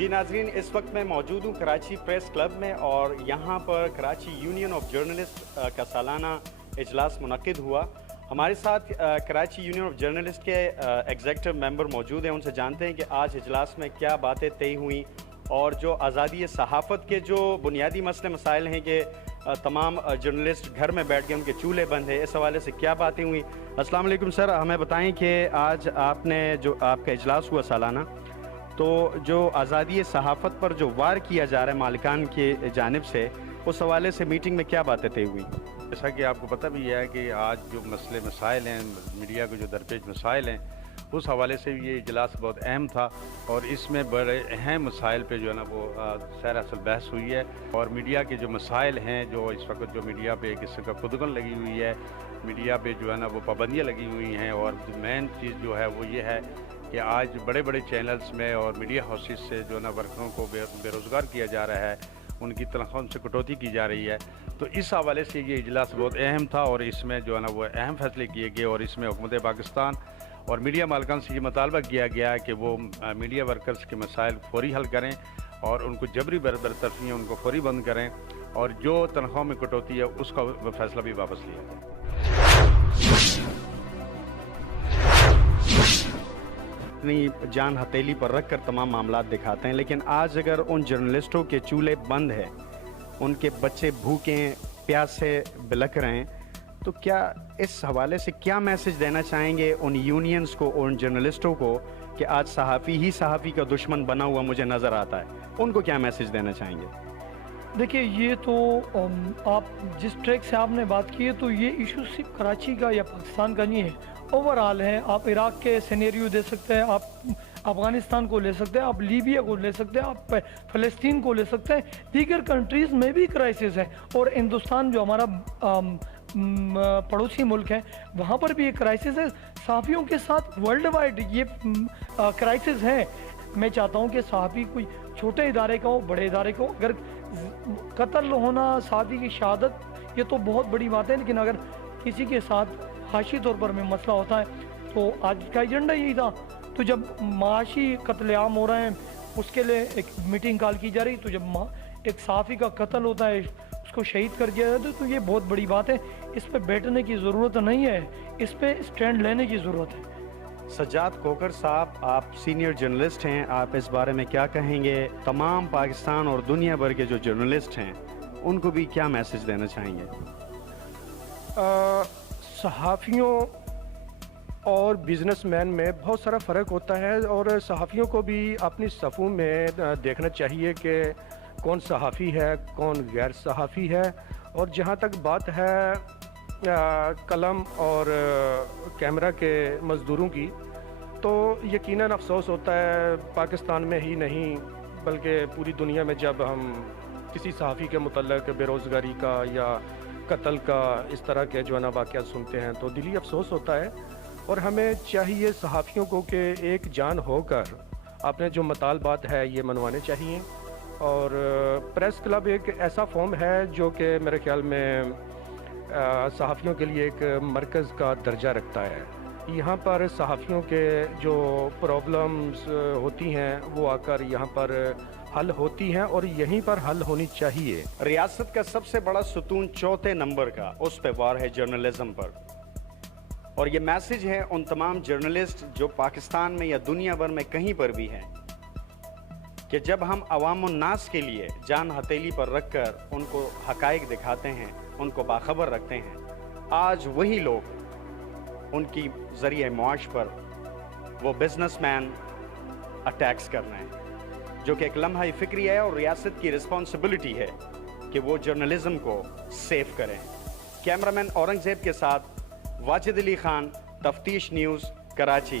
جی ناظرین، اس وقت میں موجود ہوں کراچی پریس کلب میں، اور یہاں پر کراچی یونین آف جرنلسٹ کا سالانہ اجلاس منعقد ہوا۔ ہمارے ساتھ کراچی یونین آف جرنلسٹ کے ایگزیکٹو ممبر موجود ہیں، ان سے جانتے ہیں کہ آج اجلاس میں کیا باتیں طے ہوئیں اور جو آزادی صحافت کے جو بنیادی مسئلے مسائل ہیں کہ تمام جرنلسٹ گھر میں بیٹھ کے ان کے چولہے بند ہیں، اس حوالے سے کیا باتیں ہوئیں۔ السلام علیکم سر، ہمیں بتائیں کہ آج آپ نے جو آپ کا اجلاس ہوا سالانہ، تو جو آزادی صحافت پر جو وار کیا جا رہا ہے مالکان کی جانب سے، اس حوالے سے میٹنگ میں کیا باتیں طے ہوئی؟ جیسا کہ آپ کو پتہ بھی ہے کہ آج جو مسئلے مسائل ہیں، میڈیا کے جو درپیش مسائل ہیں، اس حوالے سے یہ اجلاس بہت اہم تھا، اور اس میں بڑے اہم مسائل پہ جو ہے نا وہ سیر اصل بحث ہوئی ہے۔ اور میڈیا کے جو مسائل ہیں، جو اس وقت جو میڈیا پہ ایک قسم کا خودکن لگی ہوئی ہے، میڈیا پہ جو ہے نا وہ پابندیاں لگی ہوئی ہیں، اور مین چیز جو ہے وہ یہ ہے کہ آج بڑے بڑے چینلز میں اور میڈیا ہاؤسز سے جو ہے نا ورکروں کو بے روزگار کیا جا رہا ہے، ان کی تنخواہوں سے کٹوتی کی جا رہی ہے۔ تو اس حوالے سے یہ اجلاس بہت اہم تھا، اور اس میں جو ہے نا وہ اہم فیصلے کیے گئے، اور اس میں حکومت پاکستان اور میڈیا مالکان سے یہ مطالبہ کیا گیا ہے کہ وہ میڈیا ورکرز کے مسائل فوری حل کریں، اور ان کو جبری برطرفی ہیں ان کو فوری بند کریں، اور جو تنخواہوں میں کٹوتی ہے اس کا فیصلہ بھی واپس لیا جائے۔ اپنی جان ہتھیلی پر رکھ کر تمام معاملات دکھاتے ہیں، لیکن آج اگر ان جرنلسٹوں کے چولہے بند ہیں، ان کے بچے بھوکے پیاس سے بلک رہے ہیں، تو کیا اس حوالے سے کیا میسج دینا چاہیں گے ان یونینز کو، ان جرنلسٹوں کو کہ آج صحافی ہی صحافی کا دشمن بنا ہوا مجھے نظر آتا ہے، ان کو کیا میسج دینا چاہیں گے؟ دیکھیے، یہ تو آپ جس ٹریک سے آپ نے بات کی ہے، تو یہ ایشو صرف کراچی کا یا پاکستان کا نہیں ہے، اوورآل ہے۔ آپ عراق کے سینیریو دے سکتے ہیں، آپ افغانستان کو لے سکتے ہیں، آپ لیبیا کو لے سکتے ہیں، آپ فلسطین کو لے سکتے ہیں، دیگر کنٹریز میں بھی کرائسس ہے، اور ہندوستان جو ہمارا پڑوسی ملک ہے وہاں پر بھی یہ کرائسس ہے۔ صحافیوں کے ساتھ ورلڈ وائڈ یہ کرائسس ہے۔ میں چاہتا ہوں کہ صحافی کوئی چھوٹے ادارے کا ہو، بڑے ادارے کا ہو، اگر قتل ہونا، صحافی کی شہادت، یہ تو بہت بڑی بات ہے، لیکن اگر کسی کے ساتھ معاشی طور پر میں مسئلہ ہوتا ہے، تو آج کا ایجنڈا یہی تھا۔ تو جب معاشی قتل عام ہو رہے ہیں، اس کے لیے ایک میٹنگ کال کی جا رہی، تو جب ایک صحافی کا قتل ہوتا ہے، اس کو شہید کر دیا جاتا ہے، تو یہ بہت بڑی بات ہے۔ اس پہ بیٹھنے کی ضرورت نہیں ہے، اس پہ اسٹینڈ لینے کی ضرورت ہے۔ سجاد کوکر صاحب، آپ سینئر جرنلسٹ ہیں، آپ اس بارے میں کیا کہیں گے؟ تمام پاکستان اور دنیا بھر کے جو جرنلسٹ ہیں ان کو بھی کیا میسج دینا چاہیں گے؟ صحافیوں اور بزنس مین میں بہت سارا فرق ہوتا ہے، اور صحافیوں کو بھی اپنی صفوں میں دیکھنا چاہیے کہ کون صحافی ہے، کون غیر صحافی ہے۔ اور جہاں تک بات ہے قلم اور کیمرہ کے مزدوروں کی، تو یقیناً افسوس ہوتا ہے پاکستان میں ہی نہیں بلکہ پوری دنیا میں، جب ہم کسی صحافی کے متعلق بے روزگاری کا یا قتل کا اس طرح کے جو ہے نا واقعات سنتے ہیں، تو دلی افسوس ہوتا ہے۔ اور ہمیں چاہیے صحافیوں کو کہ ایک جان ہو کر اپنے جو مطالبات ہے یہ منوانے چاہیے۔ اور پریس کلب ایک ایسا فارم ہے جو کہ میرے خیال میں صحافیوں کے لیے ایک مرکز کا درجہ رکھتا ہے۔ یہاں پر صحافیوں کے جو پرابلمز ہوتی ہیں وہ آ کر یہاں پر حل ہوتی ہیں، اور یہیں پر حل ہونی چاہیے۔ ریاست کا سب سے بڑا ستون چوتھے نمبر کا، اس پہ وار ہے جرنلزم پر، اور یہ میسج ہے ان تمام جرنلسٹ جو پاکستان میں یا دنیا بھر میں کہیں پر بھی ہیں کہ جب ہم عوام الناس کے لیے جان ہتھیلی پر رکھ کر ان کو حقائق دکھاتے ہیں، ان کو باخبر رکھتے ہیں، آج وہی لوگ ان کی ذریعہ معاش پر وہ بزنس مین اٹیکس کر رہے ہیں، جو کہ ایک لمحہ فکری ہے، اور ریاست کی رسپانسبلٹی ہے کہ وہ جرنلزم کو سیف کریں۔ کیمرامین اورنگزیب کے ساتھ واجد علی خان، تفتیش نیوز، کراچی۔